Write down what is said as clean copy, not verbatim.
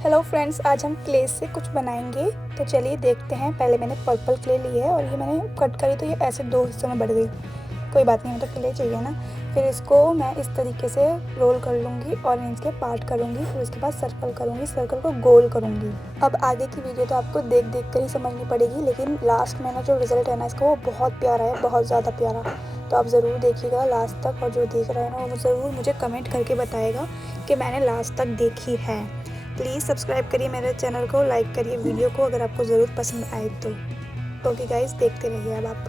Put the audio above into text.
Hello friends, आज हम clay से कुछ बनाएंगे। तो चलिए देखते हैं। पहले मैंने पर्पल क्ले ली है और ये मैंने कट करी तो ये ऐसे दो हिस्सों में बढ़ गई। कोई बात नहीं, मतलब क्ले चाहिए ना। फिर इसको मैं इस तरीके से रोल कर लूँगी, ऑरेंज के पार्ट करूँगी, फिर उसके बाद सर्कल करूँगी, सर्कल को गोल करूँगी। अब आगे की वीडियो तो आपको देख देख कर ही समझनी पड़ेगी, लेकिन लास्ट में ना जो रिज़ल्ट है ना इसका वो बहुत प्यारा है, बहुत ज़्यादा प्यारा। तो आप ज़रूर देखिएगा लास्ट तक, और जो देख रहा है ना वो ज़रूर मुझे कमेंट करके बताएगा कि मैंने लास्ट तक देखी है। प्लीज़ सब्सक्राइब करिए मेरे चैनल को, लाइक करिए वीडियो को अगर आपको ज़रूर पसंद आए तो। ओके गाइस, देखते रहिए अब आप।